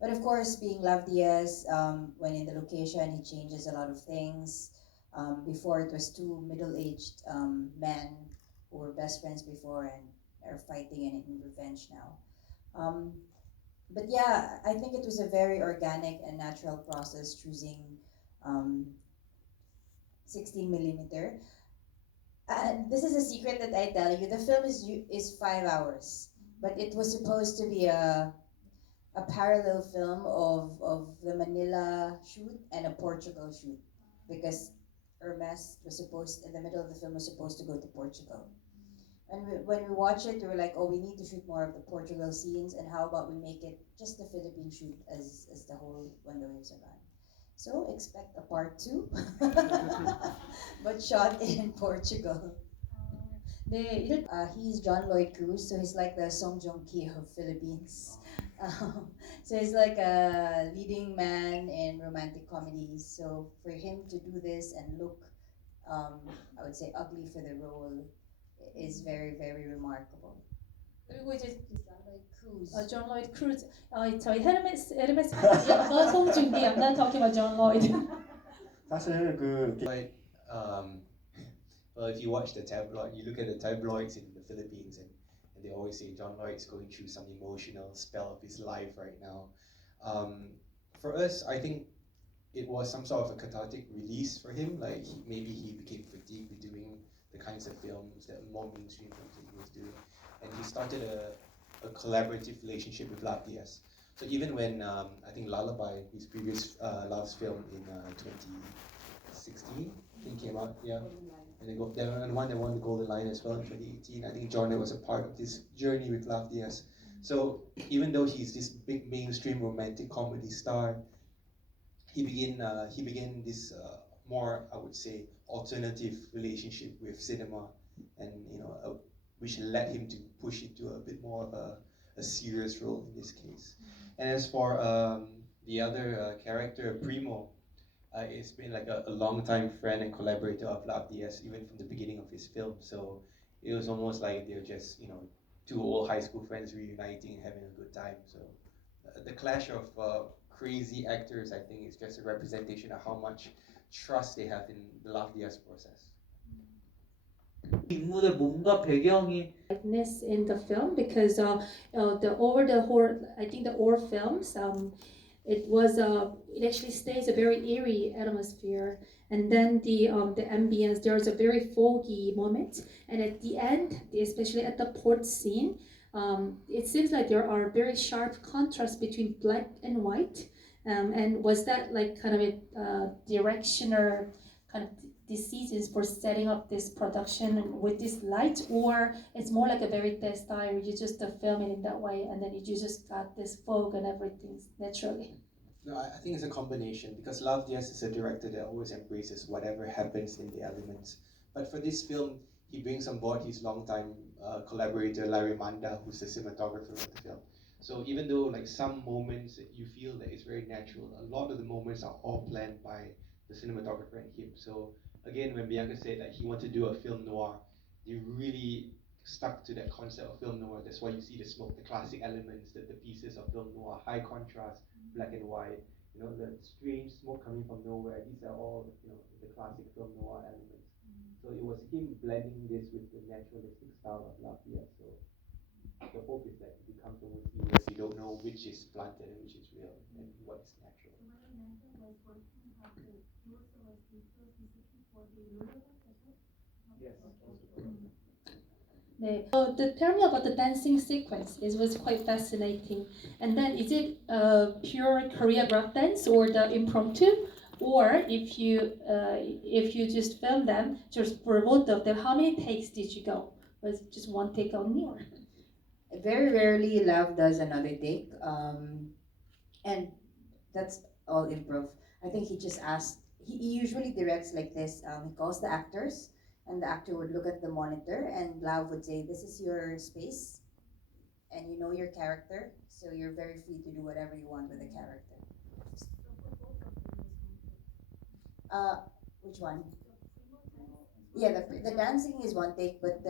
But of course, being Lav Diaz, when in the location, he changes a lot of things. Before, it was two middle-aged men who were best friends before and are fighting and in revenge now. Um, but yeah, I think it was a very organic and natural process choosing um, 16 millimeter. This is a secret that I tell you. The film is 5 hours, but it was supposed to be a parallel film of the Manila shoot and a Portugal shoot, because Hermes was supposed, in the middle of the film, was supposed to go to Portugal. And when we watched it, we were like, oh, we need to shoot more of the Portugal scenes, and how about we make it just the Philippine shoot as the whole When the Waves Are Gone. So expect a part two, but shot in Portugal. He's John Lloyd Cruz, so he's like the Song Joong Ki of Philippines. So he's like a leading man in romantic comedies. So for him to do this and look, I would say, ugly for the role is very, very remarkable. 그리고 이제 John Lloyd Cruz. John Lloyd Cruz. 저희 헤르메스 아니야. 송중기. I'm not talking about John Lloyd. 사실 well, if you watch the tabloid, you look at the tabloids in the Philippines, and they always say John Lloyd's going through some emotional spell of his life right now. For us, I think it was some sort of a cathartic release for him. Like maybe he became fatigued with doing the kinds of films that more mainstream films that he was doing, and he started a collaborative relationship with Lav Diaz. So even when I think Lullaby, his previous Lav's film in 2016, I think came out, yeah. And they won the Golden Lion as well in 2018. I think Jordan was a part of this journey with Lav Diaz. So even though he's this big mainstream romantic comedy star, he began this more, I would say, alternative relationship with cinema, and which led him to push it to a bit more of a serious role in this case. And as for the other character, Primo, it's been like a long-time friend and collaborator of Lav Diaz, even from the beginning of his film. So it was almost like they're just, two old high school friends reuniting and having a good time. So the clash of crazy actors, I think, is just a representation of how much trust they have in the Lav Diaz process. 인물의 몸과 배경이 Likeness in the film, because over the whole, I think the all films, it actually stays a very eerie atmosphere, and then the ambience, there's a very foggy moment, and at the end, especially at the port scene, it seems like there are very sharp contrasts between black and white, and was that like kind of a directioner kind of decisions for setting up this production with this light, or it's more like a very test style where you just film it in that way and then you just got this fog and everything naturally? No, I think it's a combination, because Lav Diaz is a director that always embraces whatever happens in the elements. But for this film, he brings on board his longtime collaborator Larry Manda, who's the cinematographer of the film. So even though like some moments you feel that it's very natural, a lot of the moments are all planned by the cinematographer and him. So again, when Bianca said that he wanted to do a film noir, they really stuck to that concept of film noir. That's why you see the smoke, the classic elements, the pieces of film noir, high contrast, black and white, the strange smoke coming from nowhere. These are all the classic film noir elements. So it was him blending this with the naturalistic style of Lav Diaz. So the hope is that it becomes almost seamless. You don't know which is planted and which is real and what is natural. Yes. Tell me about the dancing sequence. It was quite fascinating. And then, is it pure choreographed dance or the impromptu? Or if you just film them, just for both of them, how many takes did you go? Was it just one take only, or? Very rarely Lav does another take, and that's all improv. I think he just asked. He usually directs like this. He calls the actors, and the actor would look at the monitor, and Lav would say, "This is your space, and you know your character, so you're very free to do whatever you want with the character." Which one? Yeah, the dancing is one take, but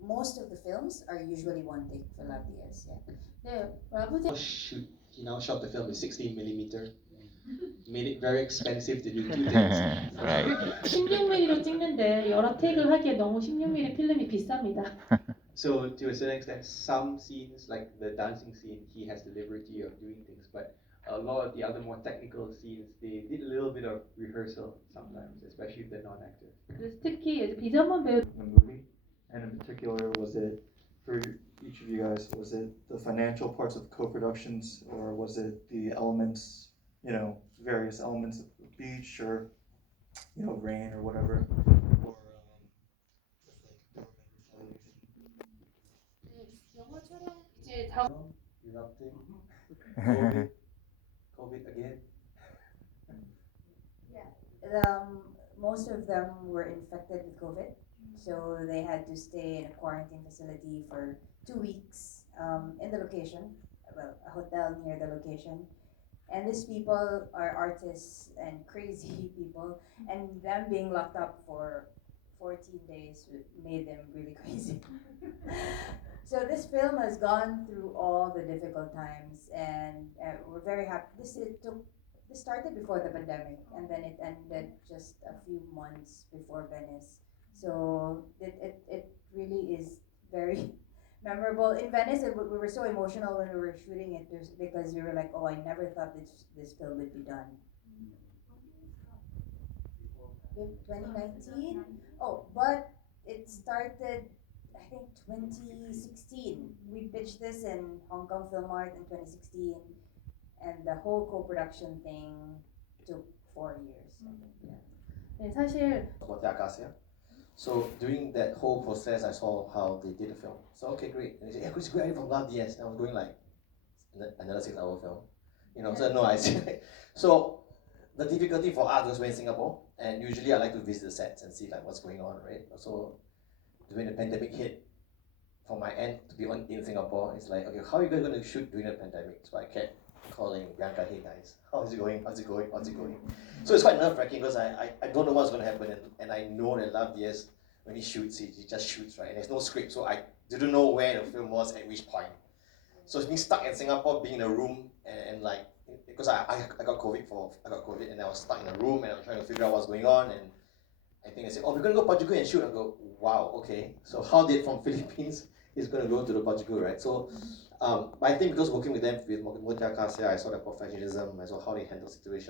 most of the films are usually one take for Lav Diaz. Yeah. 네, 라브 Shoot he now shot the film in 16 millimeter. Made it very expensive to do two things. Right. 16mm로 찍는데 여러 테이크를 하기에 너무 16mm 필름이 비쌉니다. So to a certain extent, some scenes like the dancing scene, he has the liberty of doing things, but a lot of the other more technical scenes, they did a little bit of rehearsal sometimes, especially if they're non-actors. 그래서 특히 비전문 배우 The movie, and in particular, was it for each of you guys? Was it the financial parts of co-productions, or was it the elements, various elements of the beach, or rain, or whatever, or just like government retaliation? 영화 촬영 이제 다 Erupting. COVID. COVID again. Most of them were infected with COVID, so they had to stay in a quarantine facility for 2 weeks in the location, well, a hotel near the location. And these people are artists and crazy people, and them being locked up for 14 days made them really crazy. So this film has gone through all the difficult times, and we're very happy. This started before the pandemic, and then it ended just a few months before Venice. So it really is very memorable. In Venice, we were so emotional when we were shooting it because we were like, oh, I never thought this film would be done. 2019? Oh, but it started, I think, 2016. We pitched this in Hong Kong Film Art in 2016, and the whole co-production thing took 4 years. I think. Yeah. 네, 사실 So during that whole process, I saw how they did the film. So okay, great. And they said, yeah, Chris, great from Lav Diaz. And I was going like another 6-hour film. So no, I see. So the difficulty for us was when in Singapore, and usually I like to visit the sets and see like what's going on, right? So when the pandemic hit, from my end to be in Singapore, it's like, okay, how are you guys going to shoot during the pandemic? So I kept calling Bianca, hey guys, how's it going? How's it going? How's it going? So it's quite nerve-wracking because I don't know what's going to happen, and I know that Lav Diaz, when he shoots, he just shoots, right? And there's no script, so I didn't know where the film was at which point. So being stuck in Singapore, being in a room, and like, because I got COVID, and I was stuck in a room, and I was trying to figure out what's going on, and I think they said, oh, we're going to go Portugal and shoot. I go, wow, okay. So how did from Philippines is going to go to the Portugal, right? So I think because working with them, with Motia Kasia, I saw their professionalism, I saw how they handle situations.